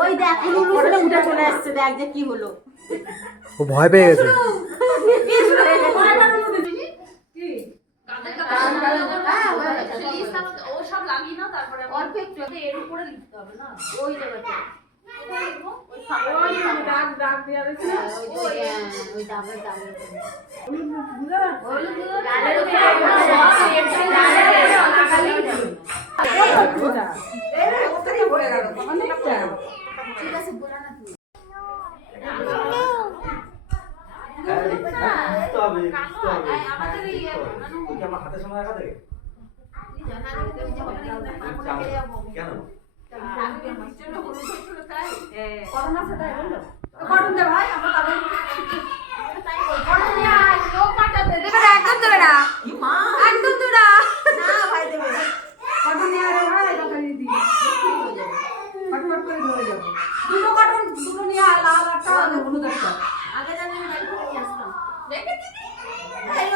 ওই দেখ লুলু উঠে চলে আসছে, দেখ যে কি হলো। ও ভয় পেয়ে গেছে। দুটো কার্টুন দুটো নিয়ে লাল একটা হলুদ একটা